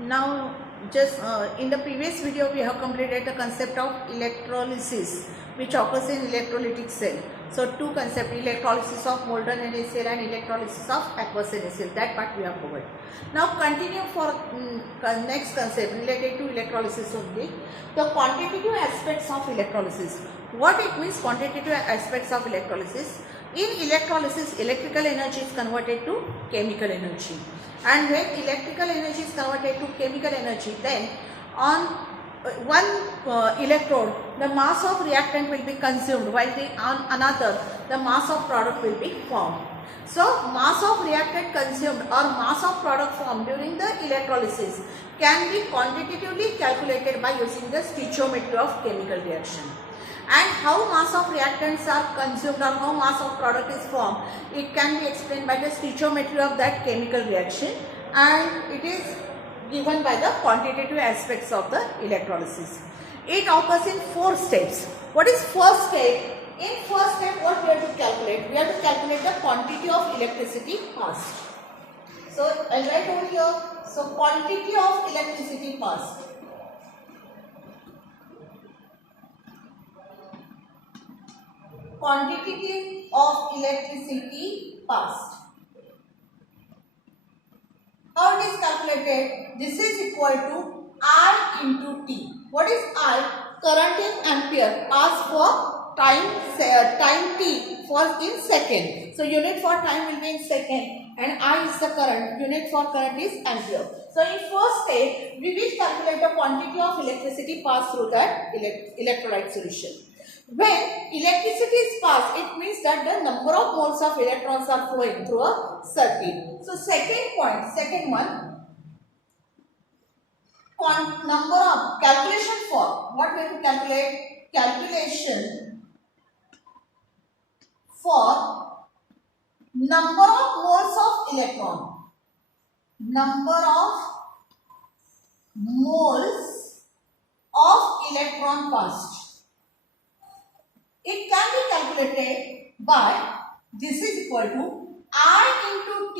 Now, just in the previous video, we have completed the concept of electrolysis, which occurs in electrolytic cell. So, two concepts: electrolysis of molten NaCl and electrolysis of aqueous NaCl. That part we have covered. Now, continue for next concept related to electrolysis only. The quantitative aspects of electrolysis. What it means? Quantitative aspects of electrolysis. In electrolysis, electrical energy is converted to chemical energy. And when electrical energy is converted to chemical energy, then on one electrode, the mass of reactant will be consumed, while on another, the mass of product will be formed. So, mass of reactant consumed or mass of product formed during the electrolysis can be quantitatively calculated by using the stoichiometry of chemical reaction. And how mass of reactants are consumed or how mass of product is formed, it can be explained by the stoichiometry of that chemical reaction, and it is given by the quantitative aspects of the electrolysis. It occurs in 4 steps. What is first step? In first step, what we have to calculate? We have to calculate the quantity of electricity passed. So, I'll write over here. So, quantity of electricity passed. Quantity of electricity passed. How it is calculated? This is equal to I into T. What is I? Current in ampere passed for time T for in second. So unit for time will be in second, and I is the current. Unit for current is ampere. So in first step, we will calculate the quantity of electricity passed through that electrolyte solution. When electricity is passed, it means that the number of moles of electrons are flowing through a circuit. So, second one, number of calculation for what we have to calculate? Calculation for number of moles of electron. Number of moles of electron passed. It can be calculated by, this is equal to I into T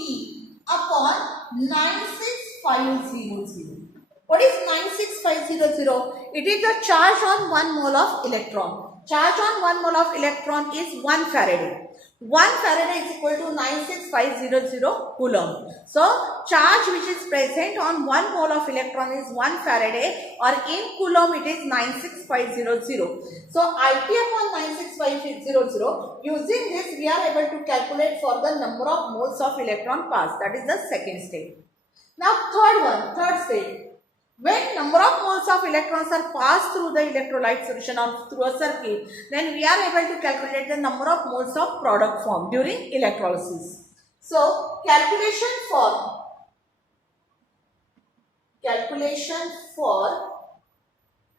upon 96500. What is 96500? It is the charge on 1 mole of electron. Charge on 1 mole of electron is 1 Faraday. 1 Faraday is equal to 96500 Coulomb. So, charge which is present on 1 mole of electron is 1 Faraday, or in Coulomb it is 96500. So, IT upon 96500, using this we are able to calculate for the number of moles of electron passed. That is the second step. Now, third step. When number of moles of electrons are passed through the electrolyte solution or through a circuit, then we are able to calculate the number of moles of product formed during electrolysis. So, calculation for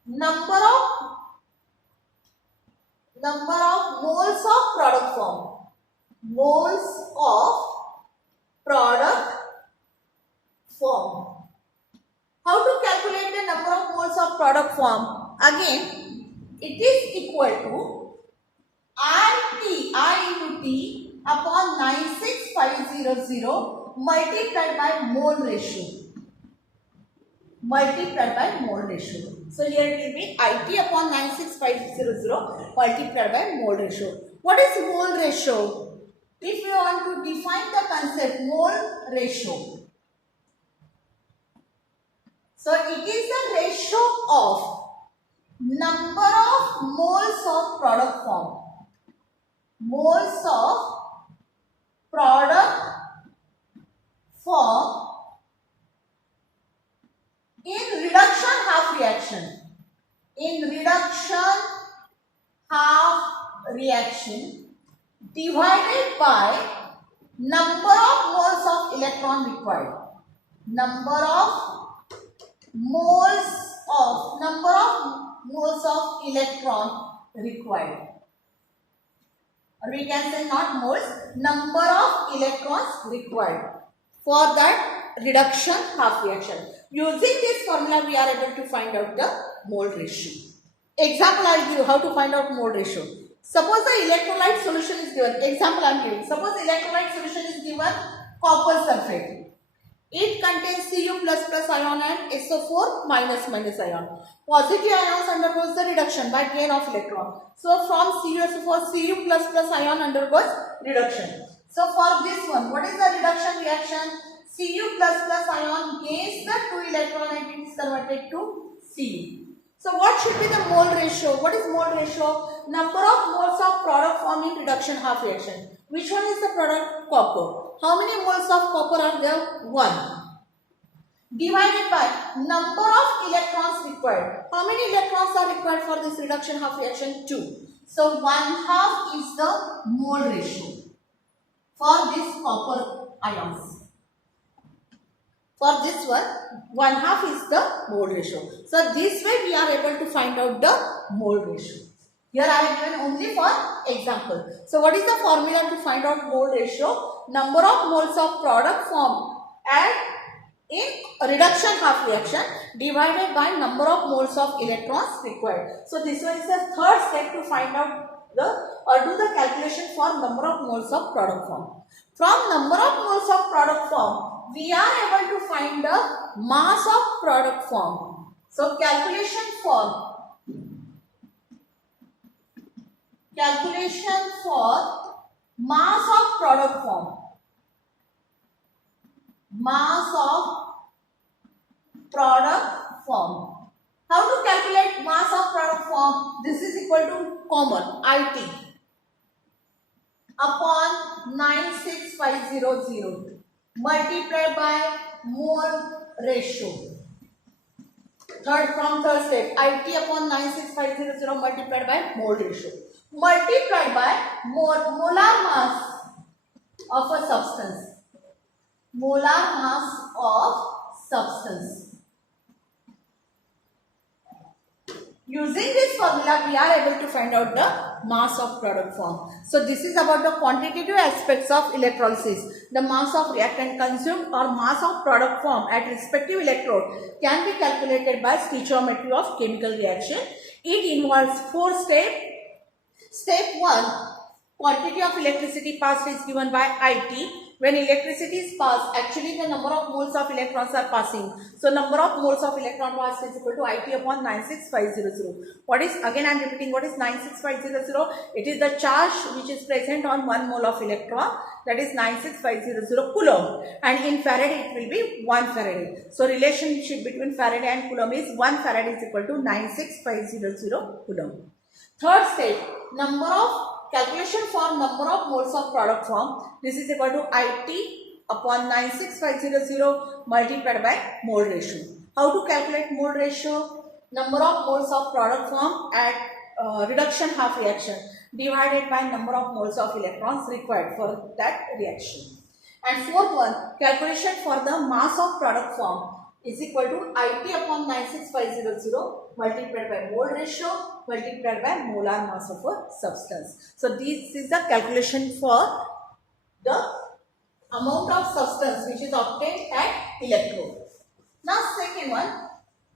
number of moles of product formed. Moles of product formed. How to calculate the number of moles of product formed? Again, it is equal to I into T upon 96500 multiplied by mole ratio. So, here it will be IT upon 96500 multiplied by mole ratio. What is mole ratio? If you want to define the concept mole ratio. So, it is the ratio of number of moles of product formed. Moles of product formed in reduction half reaction. In reduction half reaction divided by number of moles of electron required. Number of moles of electron required, or we can say not moles, number of electrons required for that reduction half reaction. Using this formula, we are able to find out the mole ratio. Example I will give how to find out mole ratio. Suppose the electrolyte solution is given. Example I am giving. Suppose electrolyte solution is given copper sulfate. It contains Cu++ ion and SO4- ion. Positive ions undergoes the reduction by gain of electron. So from CuSO4, Cu++ ion undergoes reduction. So for this one, what is the reduction reaction? Cu++ ion gains the 2 electron and it is converted to Cu. So what should be the mole ratio? What is mole ratio? Number of moles of product formed in reduction half reaction. Which one is the product? Copper. How many moles of copper are there? 1. Divided by number of electrons required. How many electrons are required for this reduction half reaction? 2. So 1/2 is the mole ratio for this copper ions. For this one, 1/2 is the mole ratio. So this way we are able to find out the mole ratio. Here I have given only for example. So what is the formula to find out mole ratio? Number of moles of product formed in reduction half reaction divided by number of moles of electrons required. So this one is the third step to find out do the calculation for number of moles of product formed. From number of moles of product formed, we are able to find the mass of product formed. So calculation for mass of product formed. Mass of product formed. How to calculate mass of product formed? This is equal to common IT upon 96500 multiplied by mole ratio. Third step, IT upon 96500 multiplied by mole ratio. Multiplied by molar mass of a substance. Molar mass of substance. Using this formula, we are able to find out the mass of product formed. So this is about the quantitative aspects of electrolysis. The mass of reactant consumed or mass of product formed at respective electrode can be calculated by stoichiometry of chemical reaction. It involves 4 steps. Step 1, quantity of electricity passed is given by IT. When electricity is passed, actually the number of moles of electrons are passing. So number of moles of electron passed is equal to IT upon 96500. What is, again I am repeating, what is 96500? It is the charge which is present on 1 mole of electron, that is 96500 Coulomb, and in Faraday it will be 1 Faraday. So relationship between Faraday and Coulomb is 1 Faraday is equal to 96500 Coulomb. Third step, calculation for number of moles of product formed. This is equal to IT upon 96500 multiplied by mole ratio. How to calculate mole ratio? Number of moles of product formed at reduction half reaction divided by number of moles of electrons required for that reaction. And fourth one, calculation for the mass of product formed is equal to IT upon 96500 multiplied by mole ratio multiplied by molar mass of a substance. So this is the calculation for the amount of substance which is obtained at electrode. Now second one,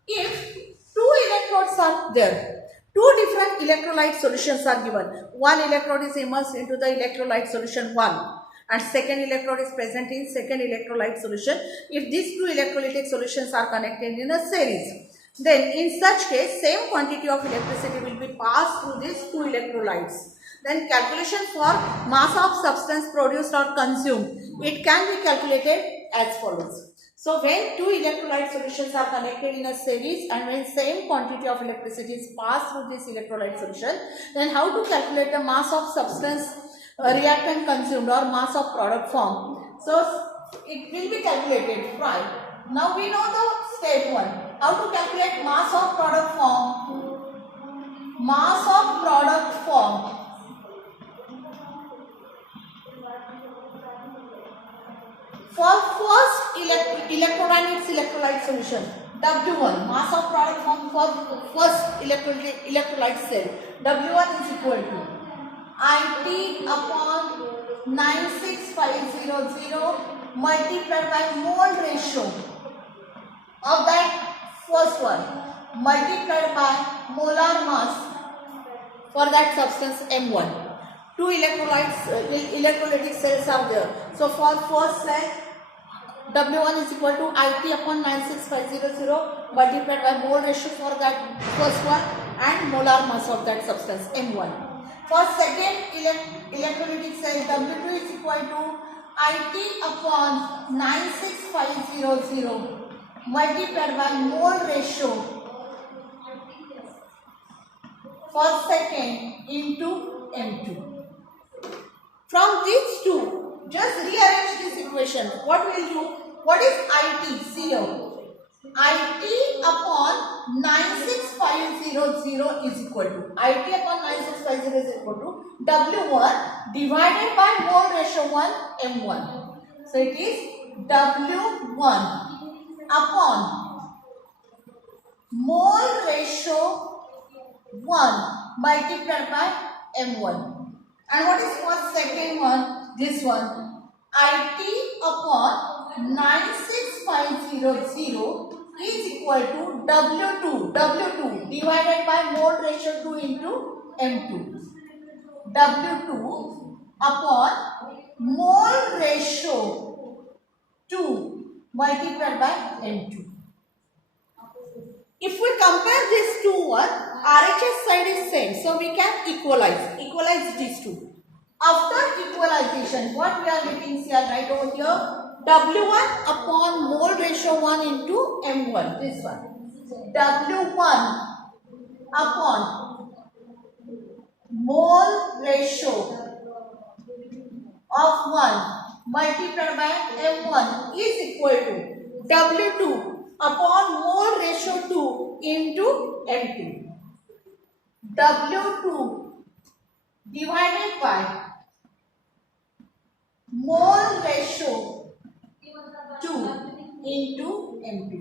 if 2 electrodes are there, 2 different electrolyte solutions are given. One electrode is immersed into the electrolyte solution 1. And second electrode is present in second electrolyte solution. If these 2 electrolytic solutions are connected in a series, then in such case same quantity of electricity will be passed through these 2 electrolytes. Then calculation for mass of substance produced or consumed, it can be calculated as follows. So when 2 electrolyte solutions are connected in a series and when same quantity of electricity is passed through this electrolyte solution, then how to calculate the mass of substance reactant consumed or mass of product formed. So it will be calculated, right? Now we know the step 1. How to calculate mass of product formed? Mass of product formed. For first electrolyte electrolyte solution, W1, mass of product formed for first electrolyte cell, W1 is equal to IT upon 96500 multiplied by mole ratio of that first one multiplied by molar mass for that substance M1. 2 electrolytic cells are there. So for first cell W1 is equal to IT upon 96500 multiplied by mole ratio for that first one and molar mass of that substance M1. For second electrolytic cell, W2 is equal to IT upon 96500 multiplied by mole ratio for second into M2. From these two, just rearrange this equation. What will you? What is IT? See here. IT upon 96500 is equal to IT upon 96500 is equal to W1 divided by mole ratio 1 M1. So it is W1 upon mole ratio 1 multiplied by M1. And what is for second one? This one. IT upon 96500 is equal to W2 divided by mole ratio 2 into M2. W2 upon mole ratio 2 multiplied by M2. If we compare these two, RHS side is same, so we can equalize these two. After equalization, what we are getting here right over here, W1 upon mole ratio 1 into M1, this one. W1 upon mole ratio of 1 multiplied by M1 is equal to W2 upon mole ratio 2 into M2. W2 divided by mole ratio 2 into M2.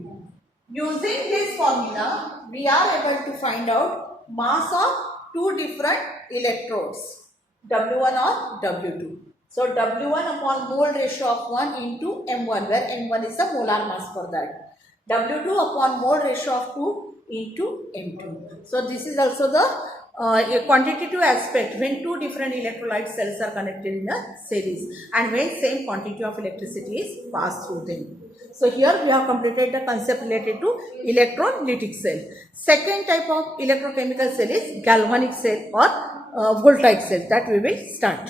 Using this formula, we are able to find out mass of two different electrodes, W1 or W2. So W1 upon mole ratio of 1 into M1, where M1 is the molar mass for that. W2 upon mole ratio of 2 into M2. So this is also the a quantitative aspect when two different electrolyte cells are connected in a series and when same quantity of electricity is passed through them. So here we have completed the concept related to electrolytic cell. Second type of electrochemical cell is galvanic cell or voltaic cell, that we will start.